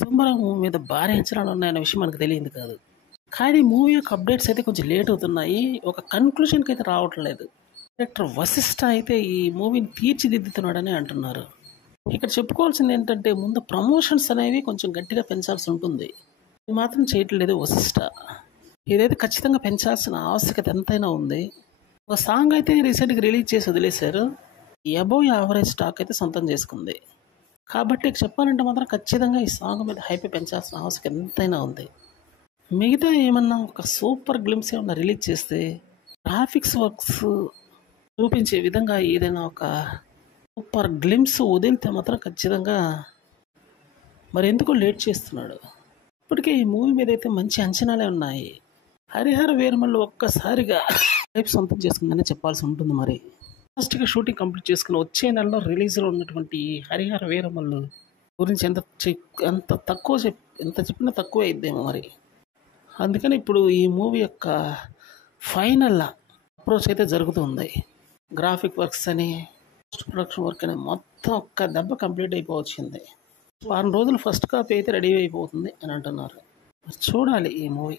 'శంబరం' movie మీద భారీ అంచనాలు ఉన్నాయన్న విషయం మనకు తెలియంది కాదు. కానీ మూవీ యొక్క అప్డేట్స్ అయితే కొంచెం లేట్ అవుతున్నాయి. ఒక కన్క్లూషన్‌కి అయితే రావట్లేదు. డైరెక్టర్ వశిష్ఠ అయితే ఈ మూవీని తీర్చిదిద్దుతున్నాడని అంటున్నారు. ఇక్కడ చెప్పుకోవాల్సింది ఏంటంటే ముందు ప్రమోషన్స్ అనేవి కొంచెం గట్టిగా పెంచాల్సి ఉంటుంది. ఇది మాత్రం చేయట్లేదు వశిష్ఠ. ఇదైతే ఖచ్చితంగా పెంచాల్సిన ఆవశ్యకత ఎంతైనా ఉంది. ఒక సాంగ్ అయితే రీసెంట్‌గా రిలీజ్ చేసి వదిలేశారు. అబోవ్ యావరేజ్ టాక్ అయితే సొంతం చేసుకుంది. కాబట్టి చెప్పాలంటే మాత్రం ఖచ్చితంగా ఈ సాంగ్ మీద హైప్ పెంచాల్సిన ఆవశ్యకత ఎంతైనా ఉంది. మిగతా ఏమన్నా ఒక సూపర్ గ్లిమ్స్ ఏమన్నా రిలీజ్ చేస్తే గ్రాఫిక్స్ వర్క్స్ చూపించే విధంగా ఏదైనా ఒక సూపర్ గ్లిమ్స్ వదిలితే మాత్రం ఖచ్చితంగా మరెందుకో లేట్ చేస్తున్నాడు. ఇప్పటికే ఈ మూవీ మీద అయితే మంచి అంచనాలే ఉన్నాయి. హరిహర వీరమల్లు ఒక్కసారిగా హైప్ సొంతం చేసుకుందని చెప్పాల్సి ఉంటుంది. మరి ఫాస్ట్గా షూటింగ్ కంప్లీట్ చేసుకుని వచ్చే నెలలో రిలీజ్లో ఉన్నటువంటి ఈ హరిహర వీరమల్లు గురించి ఎంత తక్కువ ఎంత చెప్పినా తక్కువ అయిద్దేమో మరి. అందుకని ఇప్పుడు ఈ మూవీ యొక్క ఫైనల్ అప్రోచ్ అయితే జరుగుతుంది. గ్రాఫిక్ వర్క్స్ అని పోస్ట్ ప్రొడక్షన్ వర్క్ అని మొత్తం ఒక్క దెబ్బ కంప్లీట్ అయిపోవచ్చింది. వారం రోజులు ఫస్ట్ కాపీ అయితే రెడీ అయిపోతుంది అని అంటున్నారు. చూడాలి ఈ మూవీ.